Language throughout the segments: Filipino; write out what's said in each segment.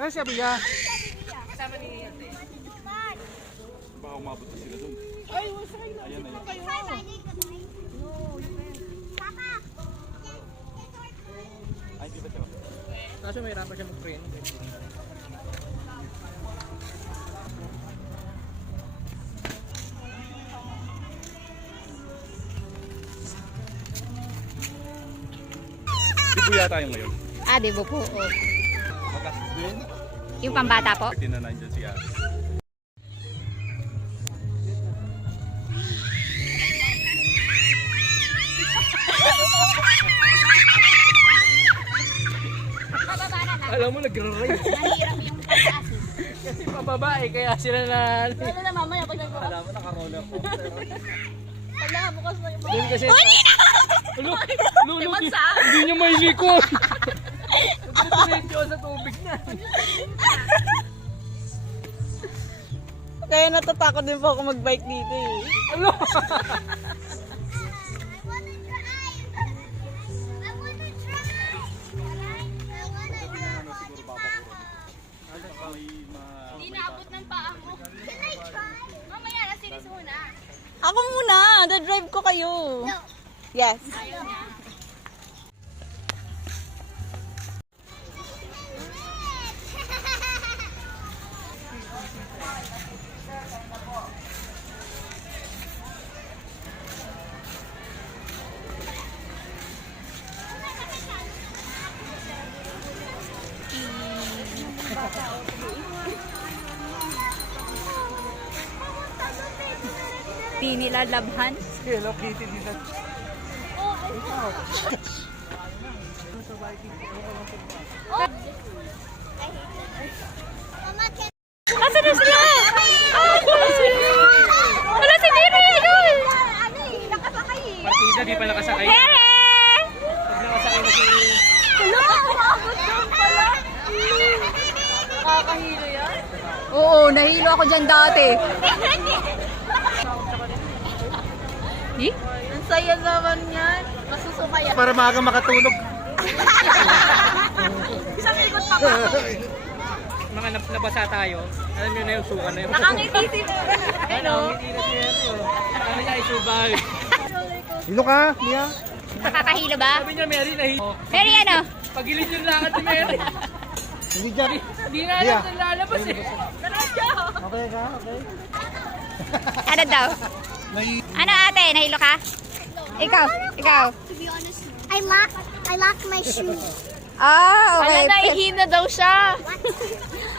Ano siya, Bia? Kasama ni Ate. Baka umabot na sila dun. Ay, wasay na. Ayan na yun. Kayo. Ay, di ba siya? Kaso may hirapan siya mag-preno. Di yata tayo ngayon. Di ba po? Oh. Magkasis din. Yung pambata po? Party na nandyan siya. Alam mo, nagra-ride. Mahirap yung pagkakas. Kasi pababae, kaya sila na... Lalo na mamaya pag nagbukas. Alam mo, naka-roller coaster. Pag nakabukas na yung Doon kasi... Lulog sa hindi niya may likod. Nagre-diretso sa tubig na. Kaya natatakot din po ako mag-bike dito eh. Ano? Hindi naabot ng paa mo. Mamaya na sinis muna. Ako muna! Da-drive ko kayo. Yes. Ayaw niya. Di nila labhan. Hello Kitty dito. Asan na sila? Wala si Mary! Ayun! Partida, di pa nakasakay. Mary! Pag nakasakay na si... Nakakahilo yan? Oo, nahilo ako dyan dati. Eh? Ang saya naman yan. Masusuka yan. Para maaga makatulog. Isang ikot pa ba? Mga nabasa tayo. Alam nyo na yung suka na yun. Nakangiti si Mary. Ano? Hindi na siya yun. Kami na isubay. Hilo ka, Mia? Nakakahilo ba? Sabi niya, Mary, nahihilo. Mary, ano? Pagilid yung lakad ni Mary. Hindi dyan. Hindi nga alam na lalabas eh. Okay ka, okay. Ano daw? Ano ate? Nahilo ka? Ikaw? Ikaw? I locked my shoes. Ah, okay. Nahihina daw siya.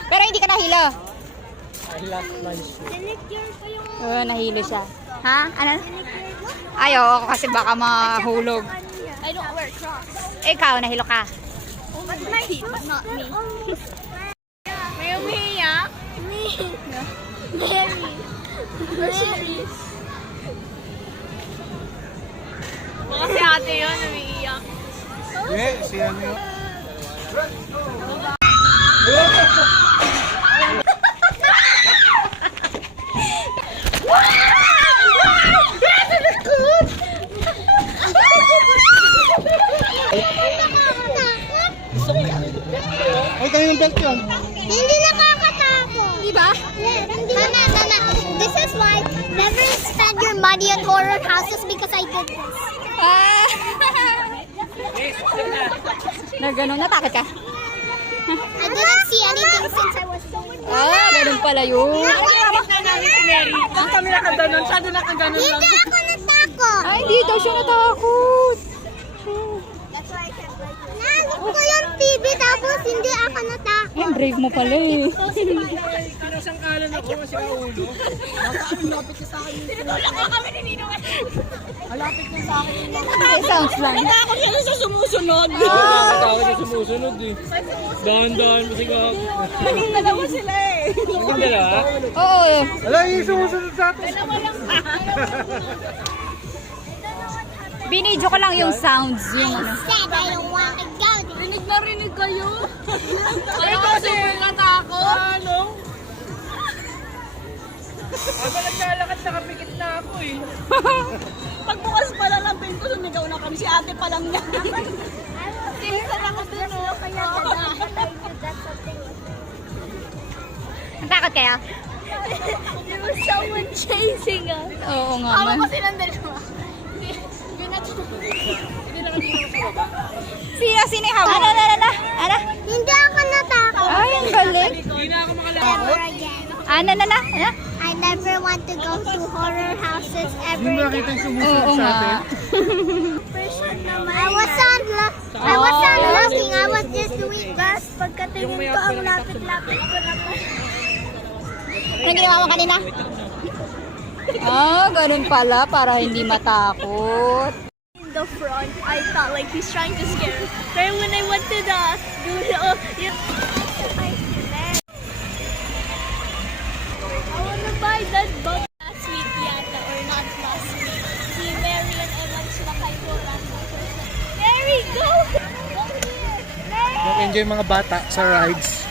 Pero hindi ka nahilo? I lost my shoe. Sinecure ko yung Oo, nahilo siya. Ha? Ano? Ay, oo, kasi baka mahulog. I don't wear Crocs. Ikaw, nahilo ka? But my feet, but not me. May umiiyak. Me. Mary. Mary. Baka si ate yun, umiiyak. Eh, siya niyo. Ay, kayo yung belt yun. Hindi nakakatakot. Di ba? Yeah. Mama, this is why never spend your money at horror houses because I did this. Ah! Na gano'n, natakot ka? I didn't see anything since I was so Ah, ganun pala yun. Nakakabak na namin si Mary. Ang kami nakaganon, siya doon nakaganon lang. Hindi ako natakot. Ay, hindi daw siya natakot. Nalok ko yung TV tapos hindi ako natakot. Ay, brave mo pala eh. Parang sangkalan ako si Aulo. Tinutulak ko kami ni Nino. Ay, sounds lang. Natakot siya sa sumusunod. Nakakatawa niya sumusunod eh. Dahan-dahan mo sigaw. Naging dalawa sila eh. Ang dalawa? Oo eh. Wala, yung sumusunod sa atin. Binidyo ko lang yung sounds. Yung ano. Said I don't want to go there. Rinig na rinig kayo. Kaya kasi natakot. Ano? Aba naglalakad, nakapikit na ako eh. Pagbukas pa lang ng pinto, sumigaw na kami. Si ate pa lang niya. Tinsan ako dun. Kaya that's something. Natakot kaya? There was someone chasing us. Oo nga man. Ako kasi nandalawa. Sino yung hawak? Ano? Hindi ako natakot. Ay, ang galing. Never again. Ano? I never want to go to horror houses ever Hindi mo again. nakita yung sumusunod Oo sa nga. atin. I was not looking. I was just doing best. Pagkatingin ko, ang lapit-lapit ko naman. Anong ginawa mo kanina? Ganun pala para hindi matakot. In the front, I thought like he's trying to scare us. But when I went to the I want to buy that bug last week yata, or not last week. Si Mary and Eman sila kay Dora. Mary, go! Go here! Mary! Mag-enjoy mga bata sa rides.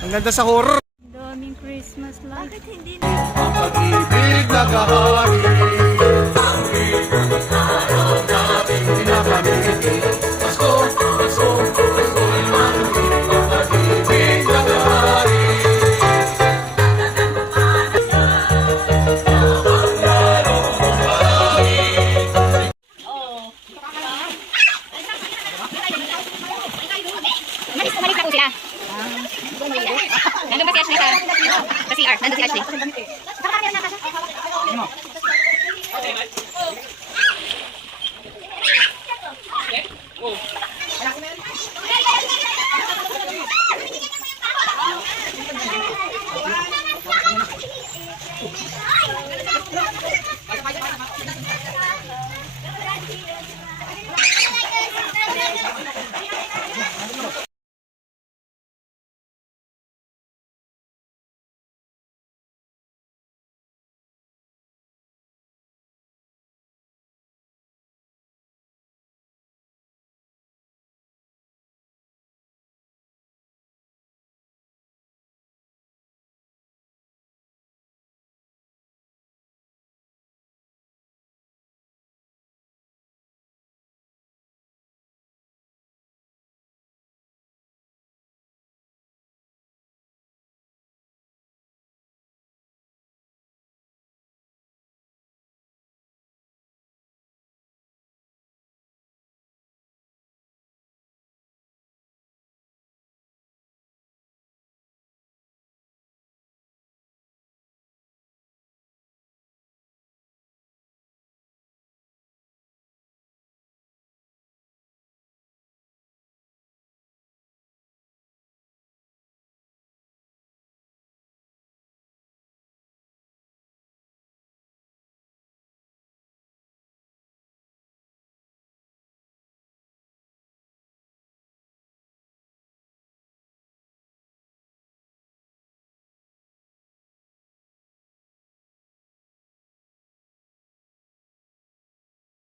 Ang ganda sa horror. Daming Christmas lights. Bakit hindi Ang pag-ibig nagahari. Hindi na kami Pasko, Pasko, Pasko. Ang pag-ibig nagahari. Umalis na po sila. Nandun ba si Ashley sa CR? Nandun si Ashley.